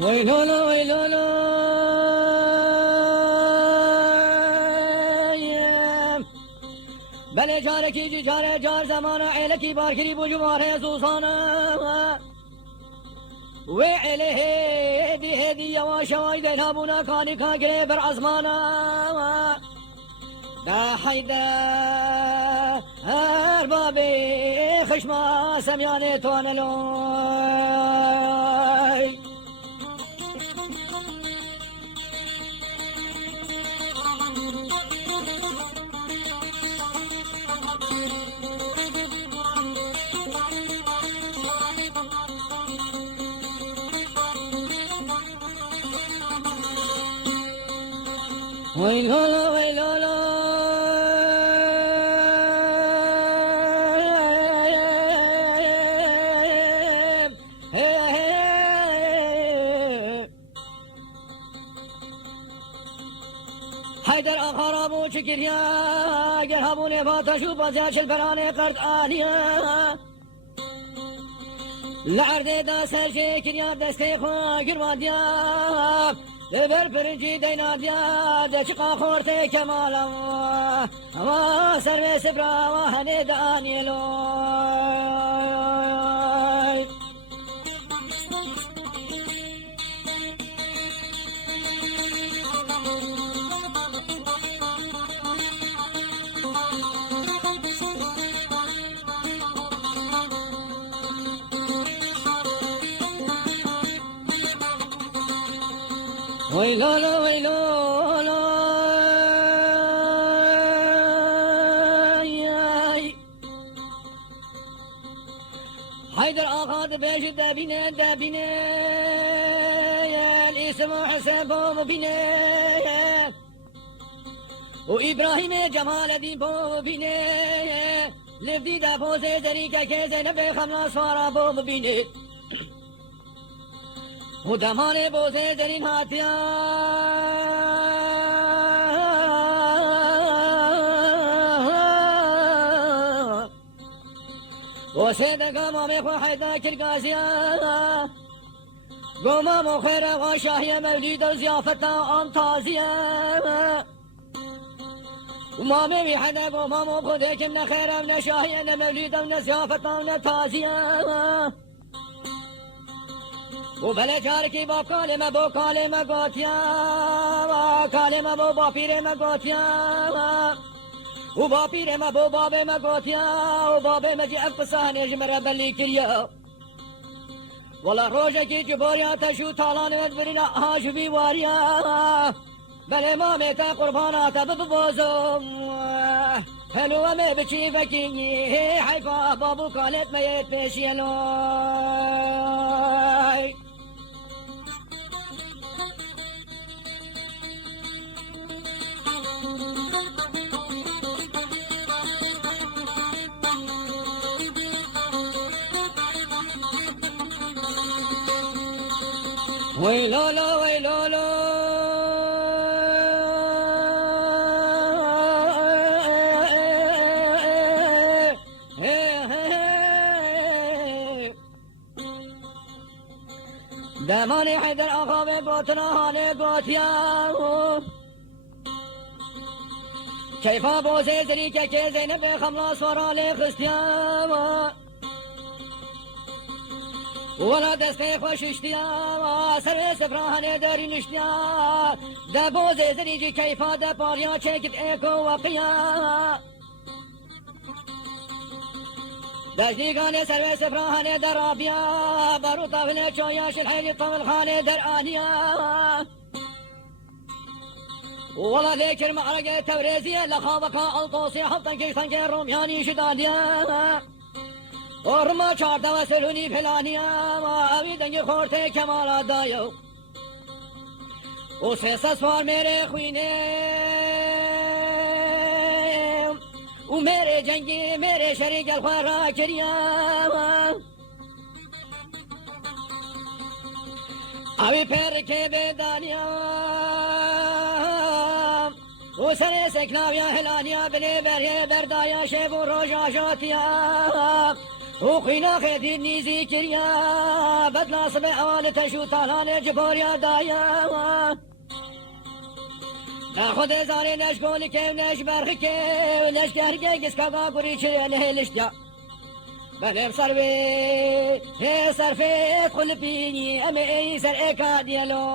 ويلولا ويلولا بله جاره کی جی جاره جار زمانه عیله کی بارکری بوجو ماره سوسانه و عیله هدی هدی یواش وای دینا بونا کانی کاگره بر ازمانه دا حیده اربابی خشما سمیانه توانلوی ويلولا ويلولا حيدر أخرابو شكريا قرهبو نفاتا شو بزياش البراني قرد آليا لعرده دا سر شكريا دسته خوا قرواديا لبر پرنجی دینا دیا دچقا خورته کمالا اما سر و سبرا و هنه دانیلو ويلولا ويلولا حيدر آقاد بيش دابينه دابينه الاسم حسن بوم بينه وإبراهيم جمال الدين بوم بينه لفدي دا بوزي دريكا كيزي نبي خمنا سوارا بوم بينه و دمان بوزه درین هاتیا و سیدگا مامی خو حیدا کرگازیا گوما مخیر و شاهی مولید و زیافتا آن تازیا و مامی بی حیدا گوما مخو دیکن نخیرم نشاهی نمولید و نزیافتا نتازیا و بله جار کی با کالمه بو کالمه گوتیا و کالمه بو با پیرمه گوتیا و با پیرمه بو بابمه گوتیا و بابمه جی افسانه جمره بلی کریا ولا روزه کی جبوریا تشو تالانه برنا هاش بی واریا بله مامه تا قربانات ببوزم هلو امه بچی فکی حیفا بابو کالت میت پیشیلو ويلولا ويلولا دماني حيدر أخوة بوتنا هاني بوتيا كيفا بوزي زريكا كي زينب خملاص ورالي خستيا ولا دسته خوش اشتیا سر سفرانه داری نشتیا ده بوزه زریجی کیفا ده پاریا چکت ایکو وقیا دجدیگانه سر سفرانه در آبیا برو طفل چویاش الحیل طفل خانه در آنیا ولا ذكر معركة توريزية لخاضك الطوسي حطا كيشتن كي رومياني شداديا ورما چارتا وسلوني فلانيا ما اوی دنگی خورتے کمالا دایو اسے سسوار میرے خوینے و میرے جنگی میرے شریک الخوارا کریا اوی پیر کے بیدانیا و سر سکناویا هلانیا بلی بریه بردایا شیب و روژا شاتیا وخينا خيدي نيزي كريا بدلا صبي اوان تشو طالان جبوريا دايا ناخد زاري نشقول كيف نش برخي كيف نش كهرقي قسكا قاقوري چري نهلشتا بني بصربي صرفي ادخل فيني امي اي سر ايكا ديالو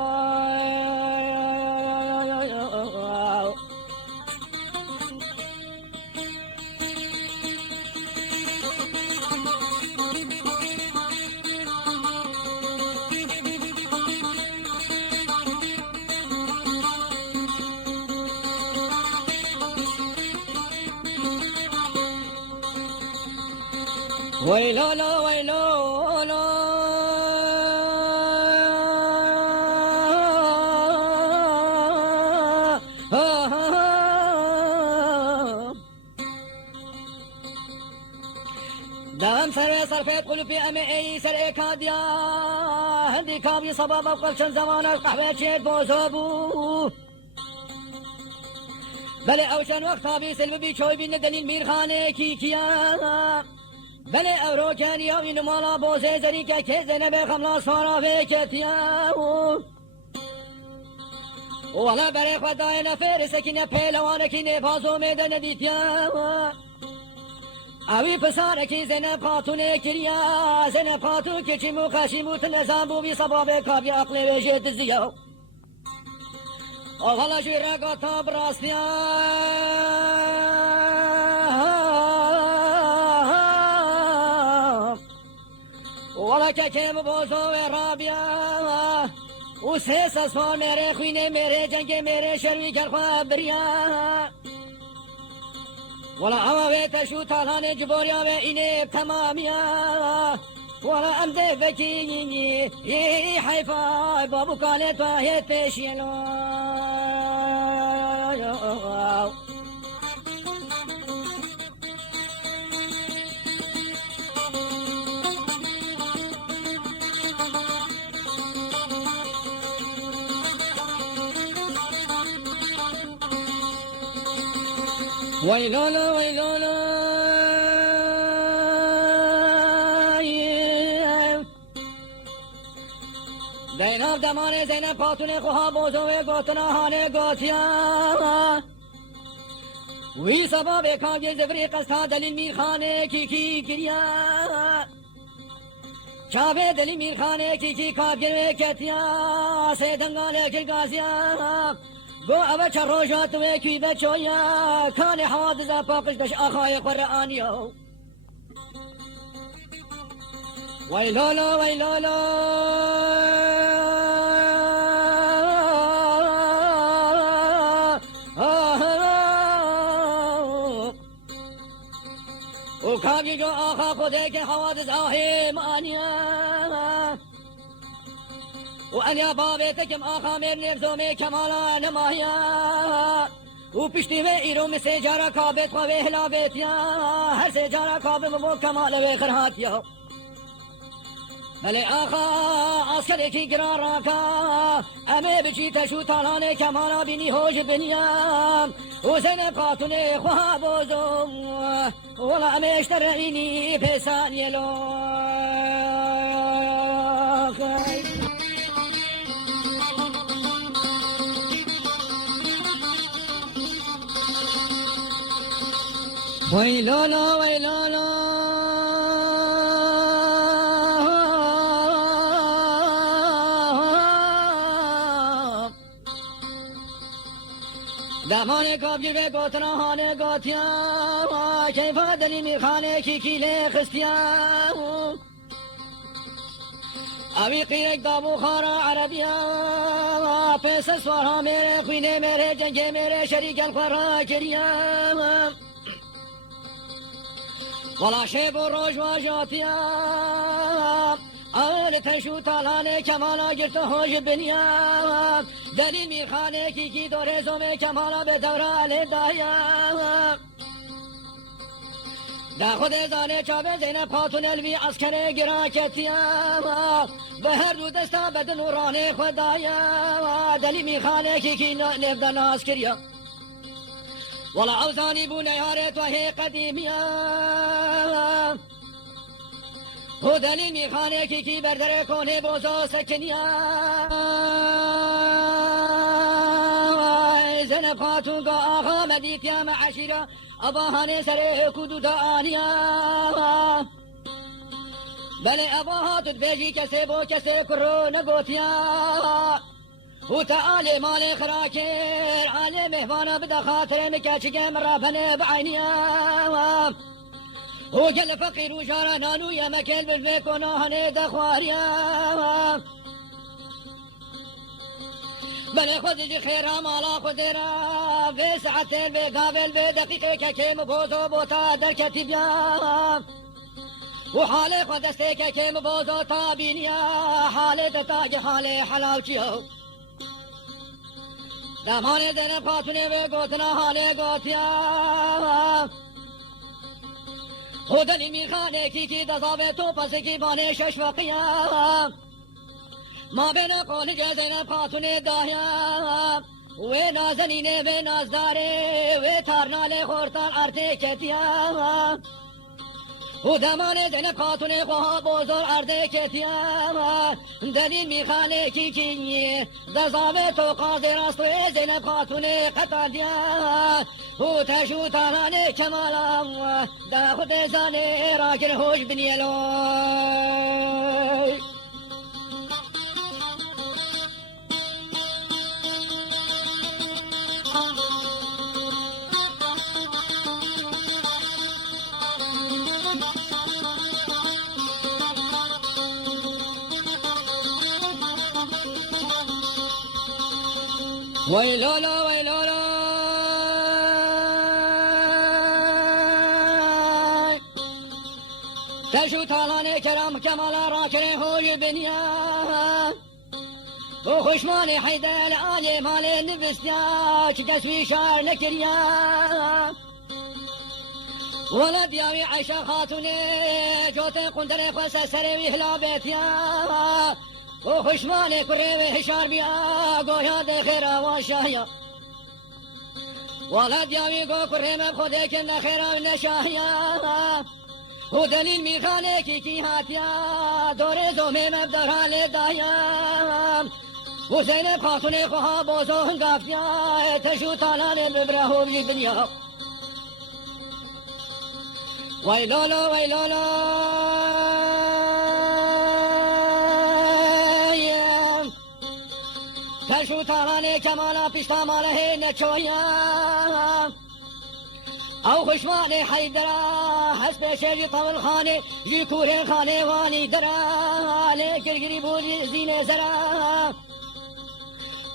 ويلولو ويلولو دام سر صرفيت قلوبي امي اي سر ايكاديا هندي كابي صبابا وقلشن زمان القحوة شيد بوزوبو بلي اوشن وقتا بي سلبي بي شوي بي ندني الميرخاني كيكيا بله اورو کنی ها این مالا بوزه زنی که که زنبه خملا سارا فکتیا ولا برای خدای نفرس کنه پهلوان کنه بازو میدن دیتیا اوی پسار کی زنب خاتون کریا زنب خاتون که چی مخشی موت نظام بو بی سباب کابی عقل وجد زیو اولا شوی رگا تا براستیا ولا كم بوزو رابيا وسيس اسفار میرے خوينه میرے جنگ میرے شروي كرخوا بريا ولا عوامي تشو طالان جبوريا وإني بتماميا ولا أمدي بكيني حيفا بابو كالت وهي تشيلو ويلولا ويلولا زينب دمانه زينب پاتونه خواه بوزوه گوتنا هانه گوتیا وی سباب کاگی زفری قصتا دلیل میرخانه کی کریا چاوه دلیل میرخانه کی کابگر کتیا سیدنگاله کرگازیا گو اوه چه روشات و کی بچویا کان حوادثه پاقش دش آخای قرآنیو ویلولا ویلولا و کامی جو آخا خوده که حوادث آهی مانیا وأنا بابتكم آخا من نفزومي كمالا نمايا وبشتي وإيرو مسجارة كابت ووهلا بيتيا هر سجارة كابت مبو كمالا وخرهاتيا بلي آخا عسكري كي قراراكا أمي بجي تشو طالاني كمالا بني هوش بنيا وزينب خاتوني خواه بوزوم ولا أمي اشترعيني بسان يلو ويلولا ويلولا دمانه کابجی به گوتنا هانه گوتیا کیف دلی میخانه کی کیله خستیا اوی قیرک دابو خارا عربیا پیس سوارها میره خوینه میره جنگ میره شریک الخورا کریا ولا شيب الروج واجاتيا أول تشو طالانه كمالا قلت هوج بنيا دليل ميرخانه كي دور زومه كمالا بدورا لدايا دا خود زانه چابه زینب خاتون الوی عسکر گراکتیا به هر دو دستا بدن نورانه خدایا دلی میخانه کی نفدن عسکریا ولا اوزاني بو نيارت وهي قديميا و دلیل میخانه کی بردر کنه بوزا سکنیا زنب خاتون کا آقا مدیتیا معشیرا اباهانه سره کدو دا آنیا بله اباها تدبیجی کسی بو کسی کرو نگوتیا و تعالي مالي خراكير علي مهوانا بدا خاطري مكاتشي مرابني بعينيا وقال فقير وجارة نانو يا مكان بالفيك وناهني دخواريا بني خذ خيرا مالا خذيرا في ساعتين في قابل في دقيقة كيم بوزو بوتا دركتي بيا وحالي خذ استيكا كيم بوزو تابينيا حالي تتاج حالي حلاوتيو دمانه دنه پاتونه به گوتنا حاله گوتیا خودنی میخانه کی دزاوه تو پس کی بانه شش وقیا ما بین قول جزینه پاتونه داهیا و نازنینه و نازداره و تارناله خورتان ارته کتیا و دمانه دنه پاتونه خواه بزر ارده کتیا دلیل میخانه کی دزاوه تو قاضی راست و زینب خاتونه قطادیا و تشو تانانه کمالا دا خود زانه راکر خوش بنیلو ويلولا ويلولا تشو طالاني كرام كمالا راكري هوي بنيا وخشماني حيدا الآية مالي نفسيا كسوي شعر نكريا ولد ياوي عيشة خاتوني جوتي قندري خوسا سري هلا بيتيا وخشماني كريوي هشار بيا قويا دي خيرا وشايا ولد ياوي قو كريم بخودي كنا خيرا من شايا ودليل ميخاني كي هاتيا دوري زومي مبدرها لدايا وزينب خاتوني خوها بوزو هنقافيا تشو طالاني ببرهو بجدنيا ويلولا ويلولا تشو طالاني كمالا بشتا ماله نچويا او خشماني حيدرا حسب شجي طول خاني جي كوري خاني واني درا ليك القريب زيني زرا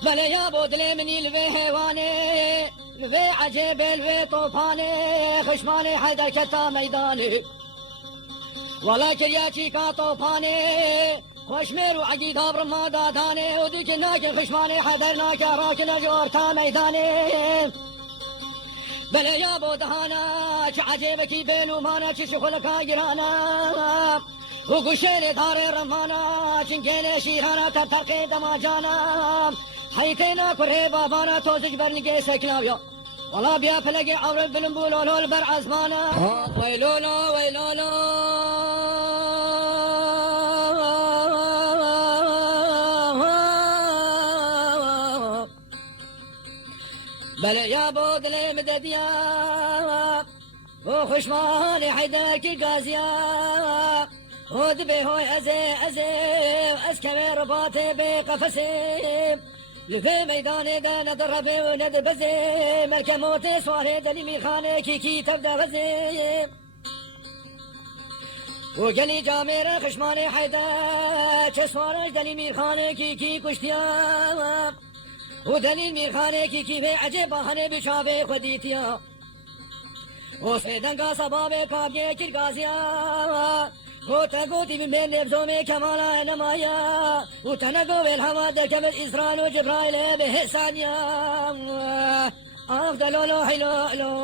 بل يا بودلي مني الفي هيواني الفي عجيب الفي طوفاني خشماني حيدر كتا ميداني ولكن يا شيكا طوفاني خوشمير وعقيد هابر ما داداني وديك ناكن خشماني حيدر ناكا راكن جور تا ميداني بل يا بودهانا عجيبكي بينو مانا شخلكا جرانا وقشيني داري رمانا شنكيني شيرانا ترقي دماجانا حيتينا كرهي بابانا توزج برنقي سكناويا ولا بيا فلقي عورب بلنبولو لول بر عزمانا ويلولا ويلولا بل يا بودلي مدديا وخشماني حيدك قازيا ودبي هوي أزي وأسكبي رباطي بقفسي لفي ميداني دا ندربي وندبزي ملكة موتي صواري دلي ميخاني كي تبدا غزي وقالي جامير خشماني حيدا كسوارج دلي ميخاني كي كشتيا ودليل ميخاني كي في عجيب بحني بشافي خديتيا وسيدنقا صبابي كابي كرقازيا وتقوتي بمين نبزومي كمالا نمايا وتنقو بالهوا دكب إسرائيل وجبرائيل بهسانيا أفضل لو حلو لو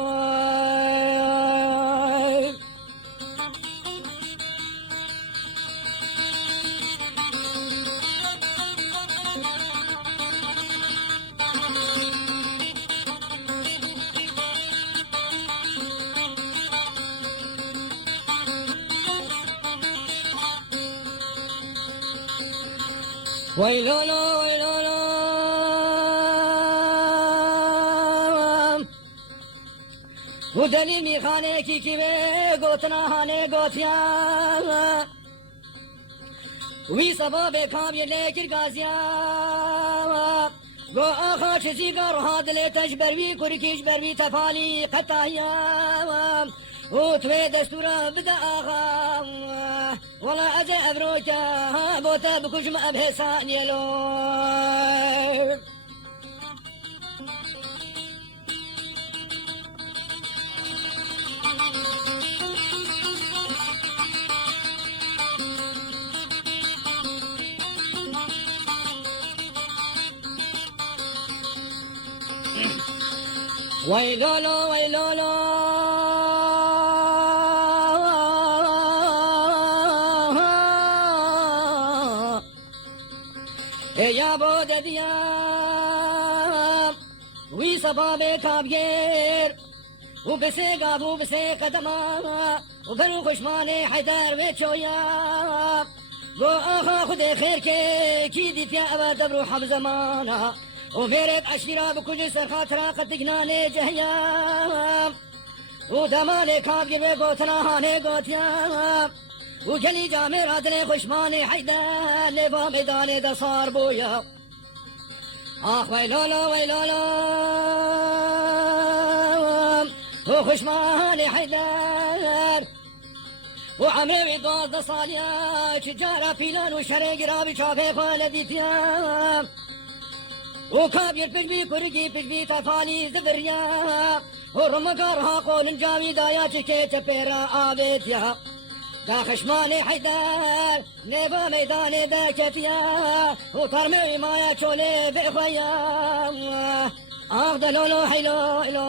ويلولو ويلولو ودلي ميخانه كي كيمه غوتنا هانه غوتيا وي سبب كام يلكر غازيا غو اخا چزي غر هادله تجبروي كوركيش بروي تفالي قطايا وتوي دستورا بدا اغا ولا اجي ابروتا بوتا بكجم ابهسان يلو ويلولو ويلولو يا بود ديا وي صبابه كابير وبسي قابو بسي قدما وبنو خشماني حيدر بيتشويا بو اخا خدي خير كي دي فيها ابا دبرو حب زمانا وفيرك عشيرة بكل سر خاطرة قد تقناني جهيا ودماني كابير بيقوتنا هاني قوتيا وجلي جامي رادني خشماني حيدا لبا ميداني دا صار بويا آخ ويلولو ويلولو وخشماني حيدر وعمري ويضوز دا صاليا تجارة فيلان وشرق رابي شافي خالديتيا وكابير بجبي كورجي بجبي تفالي زبريا ورمكرها قول الجامي دايا تشكي تبيرا آبيتيا دا خشماني حيدر نبا ميداني دا كتيا وطرمي مايا چولي بخويا آخ دلولو حيلو حيلو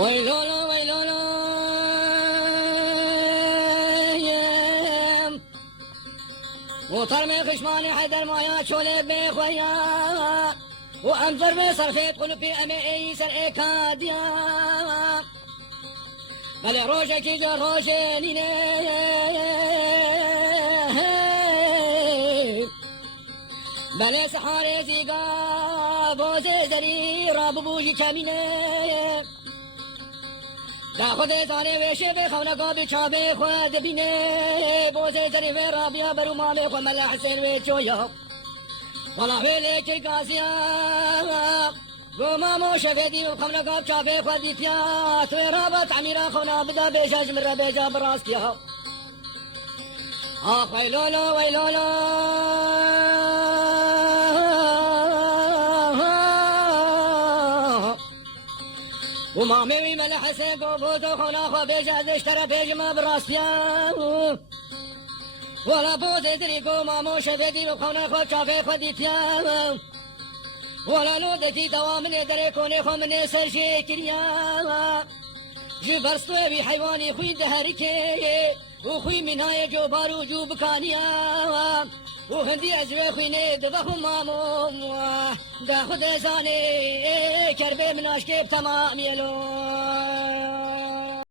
ويلولو ويلولو وطرمي خشماني حيدر مايا شولي بخويا وانظر بصرخيت قلبي امي سر اكاديا بل روشك جا روشنيني بل سحاري زيقا بوزي زري راب بوجي كميني دا خود زانه ویشه به خونگا به چابه خود بینه بوزه زری و رابیا برو مامه خود ملا حسین و چویا والا ویله که گازیا گو مامو شفدی و خونگا چابه خود دیتیا تو رابا تعمیرا خونا بدا بیجا جمره بیجا براستیا آخ ویلولو ویلولو ومامي ملح سيقو بوتو خونا خو بيجا دشترى بيج ما براسيا ولا بوزي دريقو مامو شفدي وخونا خو شافي خديتيا ولا نودتي دوامني دريكوني خو مني سرشي كريا جو برستوي بي حيواني خوي دهركي وخوي منايا جو بارو جو بكانيا وهندي أجري خويني دبخو مامو دا خود زاني كربي من عشقي بتمام يلو